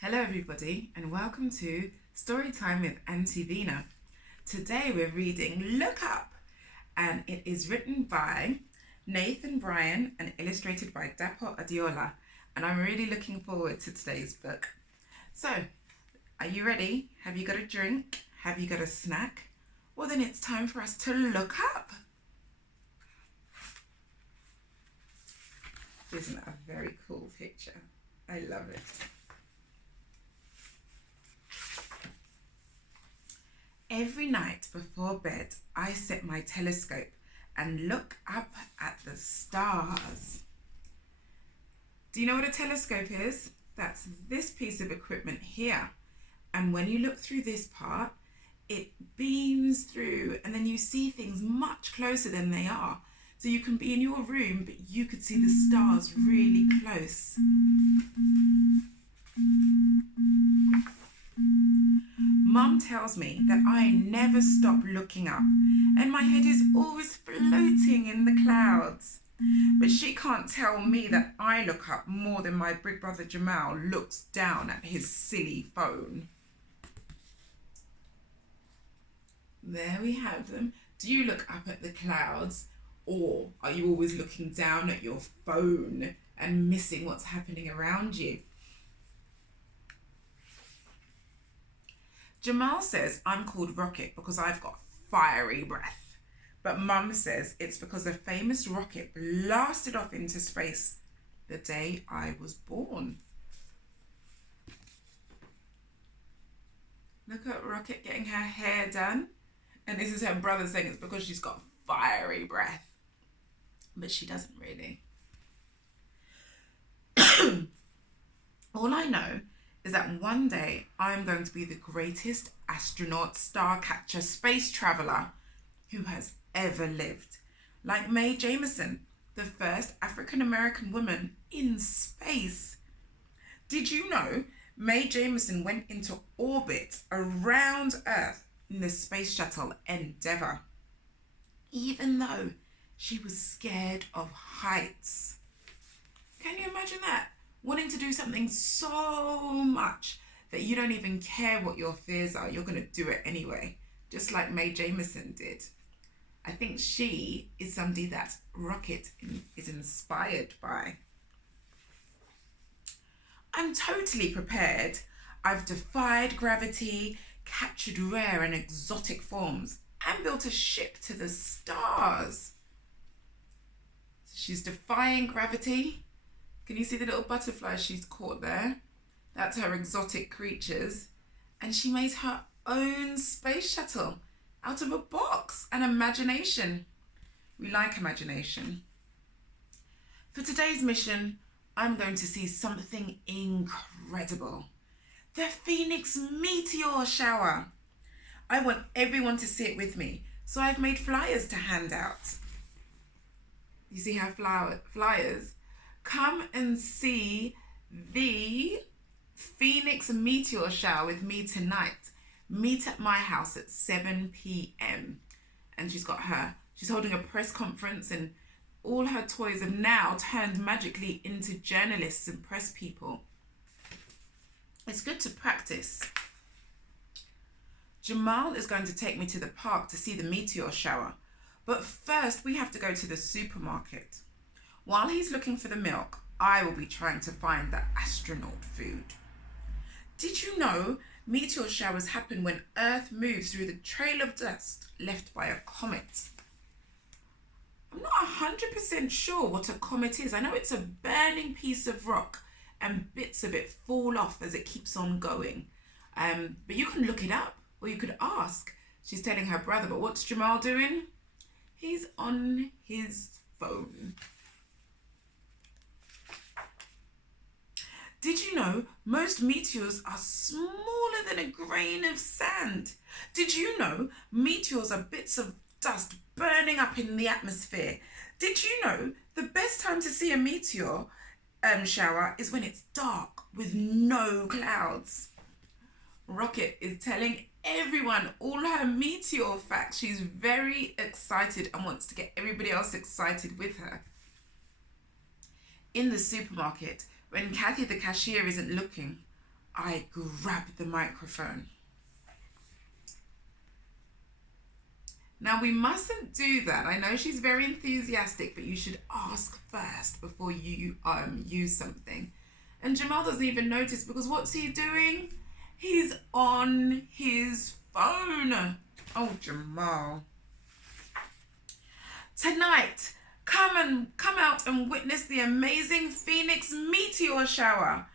Hello everybody and welcome to Storytime with Auntie Vina. Today we're reading Look Up and it is written by Nathan Bryan and illustrated by Dapo Adiola, and I'm really looking forward to today's book. So, are you ready? Have you got a drink? Have you got a snack? Well then it's time for us to look up. Isn't that a very cool picture? I love it. Every night before bed, I set my telescope and look up at the stars. Do you know what a telescope is? That's this piece of equipment here. And when you look through this part, it beams through and then you see things much closer than they are. So you can be in your room, but you could see the stars really close. Mum tells me that I never stop looking up and my head is always floating in the clouds. But she can't tell me that I look up more than my big brother Jamal looks down at his silly phone. There we have them. Do you look up at the clouds, or are you always looking down at your phone and missing what's happening around you? Jamal says I'm called Rocket because I've got fiery breath. But Mum says it's because a famous rocket blasted off into space the day I was born. Look at Rocket getting her hair done. And this is her brother saying it's because she's got fiery breath. But she doesn't really. All I know is that one day I'm going to be the greatest astronaut, star catcher, space traveler who has ever lived. Like Mae Jemison, the first African-American woman in space. Did you know Mae Jemison went into orbit around Earth in the space shuttle Endeavour, even though she was scared of heights? Can you imagine that? Wanting to do something so much that you don't even care what your fears are, you're going to do it anyway, just like Mae Jemison did. I think she is somebody that Rocket is inspired by. I'm totally prepared. I've defied gravity, captured rare and exotic forms, and built a ship to the stars. She's defying gravity. Can you see the little butterflies she's caught there? That's her exotic creatures. And she made her own space shuttle out of a box and imagination. We like imagination. For today's mission, I'm going to see something incredible. The Phoenix meteor shower. I want everyone to see it with me, so I've made flyers to hand out. You see how flyers? Come and see the Phoenix meteor shower with me tonight. Meet at my house at 7 p.m. And she's holding a press conference, and all her toys have now turned magically into journalists and press people. It's good to practice. Jamal is going to take me to the park to see the meteor shower. But first we have to go to the supermarket. While he's looking for the milk, I will be trying to find the astronaut food. Did you know meteor showers happen when Earth moves through the trail of dust left by a comet? I'm not 100% sure what a comet is. I know it's a burning piece of rock and bits of it fall off as it keeps on going. But you can look it up, or you could ask. She's telling her brother, but what's Jamal doing? He's on his phone. Did you know most meteors are smaller than a grain of sand? Did you know meteors are bits of dust burning up in the atmosphere? Did you know the best time to see a meteor shower is when it's dark with no clouds? Rocket is telling everyone all her meteor facts. She's very excited and wants to get everybody else excited with her. In the supermarket, when Kathy the cashier isn't looking, I grab the microphone. Now, we mustn't do that. I know she's very enthusiastic, but you should ask first before you use something. And Jamal doesn't even notice, because what's he doing? He's on his phone. Oh, Jamal. Tonight, come out and witness the amazing Phoenix meteor shower.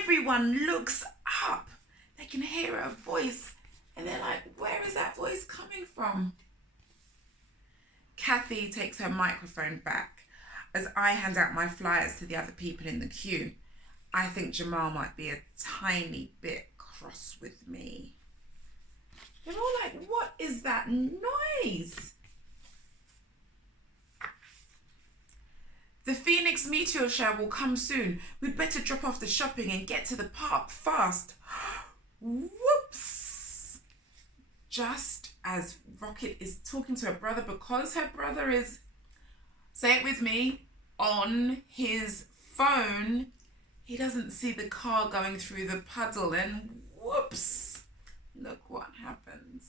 Everyone looks up. They can hear a voice, and they're like, where is that voice coming from? Kathy takes her microphone back as I hand out my flyers to the other people in the queue. I think Jamal might be a tiny bit cross with me. They're all like, what is that noise? The Phoenix meteor shower will come soon. We'd better drop off the shopping and get to the park fast. Whoops! Just as Rocket is talking to her brother, because her brother is, say it with me, on his phone, he doesn't see the car going through the puddle, and whoops, look what happens.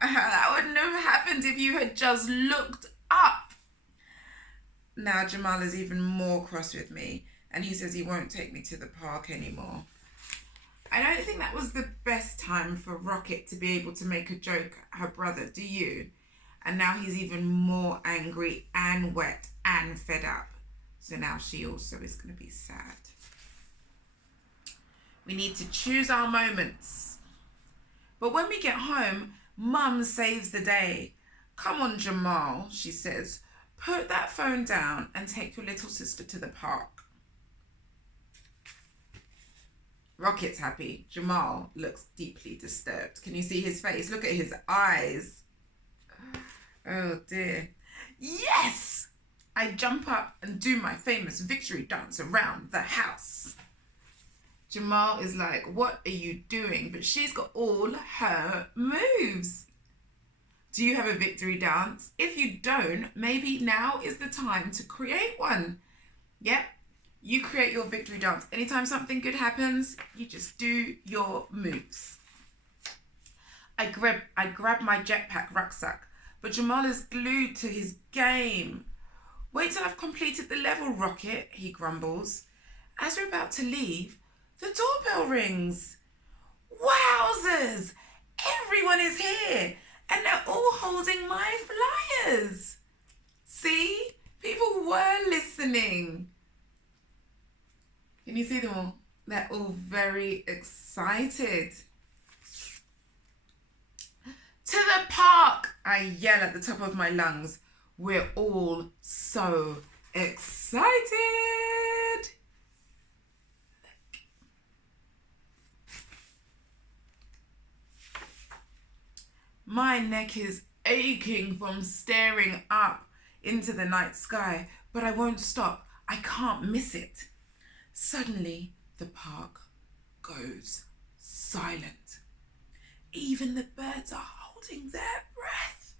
That wouldn't have happened if you had just looked up. Now Jamal is even more cross with me, and he says he won't take me to the park anymore. I don't think that was the best time for Rocket to be able to make a joke at her brother, do you? And now he's even more angry and wet and fed up. So now she also is going to be sad. We need to choose our moments. But when we get home, Mum saves the day. Come on, Jamal, she says. Put that phone down and take your little sister to the park. Rocket's happy. Jamal looks deeply disturbed. Can you see his face? Look at his eyes. Oh dear. Yes! I jump up and do my famous victory dance around the house. Jamal is like, what are you doing? But she's got all her moves. Do you have a victory dance? If you don't, maybe now is the time to create one. Yep. You create your victory dance. Anytime something good happens, you just do your moves. I grab my jetpack rucksack, but Jamal is glued to his game. Wait till I've completed the level, Rocket, he grumbles. As we're about to leave, the doorbell rings. Wowzers! Everyone is here, and they're all holding my flyers. See? People were listening. Can you see them all? They're all very excited. To the park, I yell at the top of my lungs. We're all so excited. My neck is aching from staring up into the night sky, but I won't stop. I can't miss it. Suddenly, the park goes silent. Even the birds are holding their breath.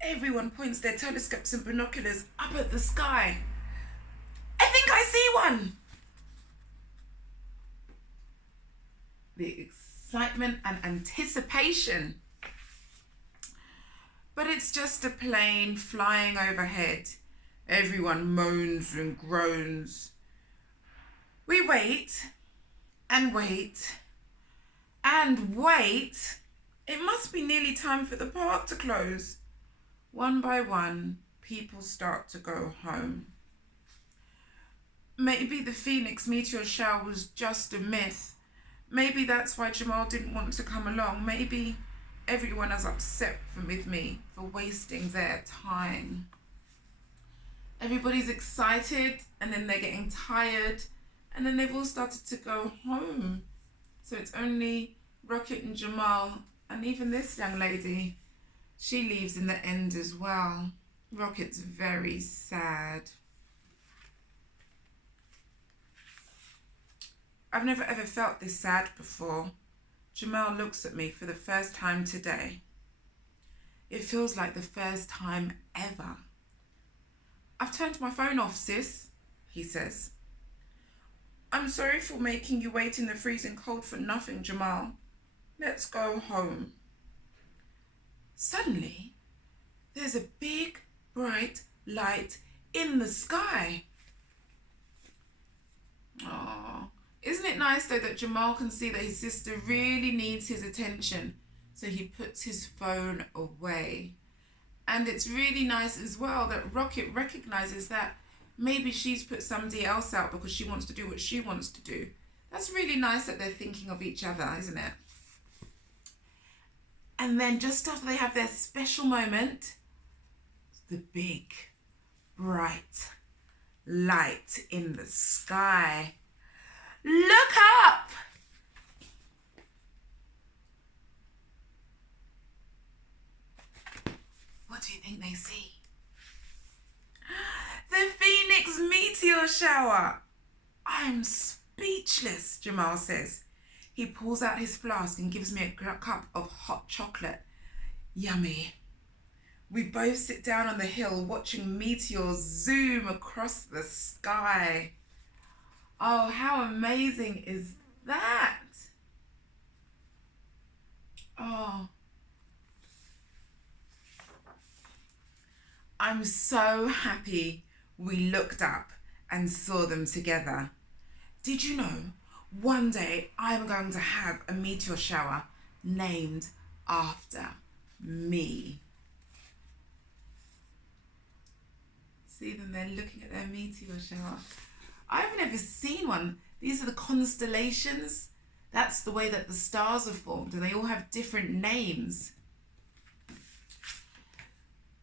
Everyone points their telescopes and binoculars up at the sky. I think I see one. The excitement and anticipation. But it's just a plane flying overhead. Everyone moans and groans. We wait and wait and wait. It must be nearly time for the park to close. One by one, people start to go home. Maybe the Phoenix meteor shower was just a myth. Maybe that's why Jamal didn't want to come along. Maybe everyone is upset with me for wasting their time. Everybody's excited, and then they're getting tired, and then they've all started to go home. So it's only Rocket and Jamal, and even this young lady, she leaves in the end as well. Rocket's very sad. I've never ever felt this sad before. Jamal looks at me for the first time today. It feels like the first time ever. I've turned my phone off, sis, he says. I'm sorry for making you wait in the freezing cold for nothing, Jamal. Let's go home. Suddenly, there's a big, bright light in the sky. Aww. Isn't it nice though that Jamal can see that his sister really needs his attention, so he puts his phone away. And it's really nice as well that Rocket recognizes that maybe she's put somebody else out because she wants to do what she wants to do. That's really nice that they're thinking of each other, isn't it? And then just after they have their special moment, the big, bright light in the sky. Look up! What do you think they see? The Phoenix meteor shower. I'm speechless, Jamal says. He pulls out his flask and gives me a cup of hot chocolate. Yummy. We both sit down on the hill watching meteors zoom across the sky. Oh, how amazing is that? Oh. I'm so happy we looked up and saw them together. Did you know, one day I'm going to have a meteor shower named after me. See them there looking at their meteor shower. I've never seen one. These are the constellations. That's the way that the stars are formed, and they all have different names.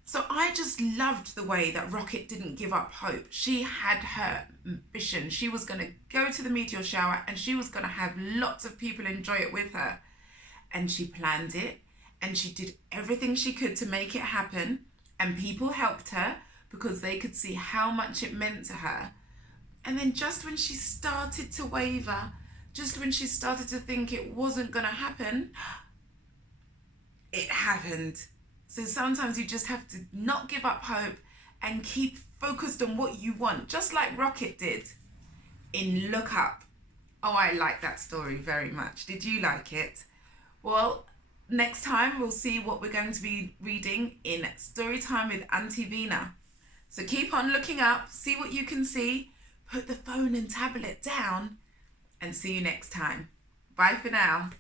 So I just loved the way that Rocket didn't give up hope. She had her ambition. She was going to go to the meteor shower and she was going to have lots of people enjoy it with her. And she planned it and she did everything she could to make it happen. And people helped her because they could see how much it meant to her. And then just when she started to waver, just when she started to think it wasn't going to happen, it happened. So sometimes you just have to not give up hope and keep focused on what you want, just like Rocket did in Look Up. Oh, I like that story very much. Did you like it? Well, next time we'll see what we're going to be reading in Storytime with Auntie Vina. So keep on looking up, see what you can see, put the phone and tablet down, and see you next time. Bye for now.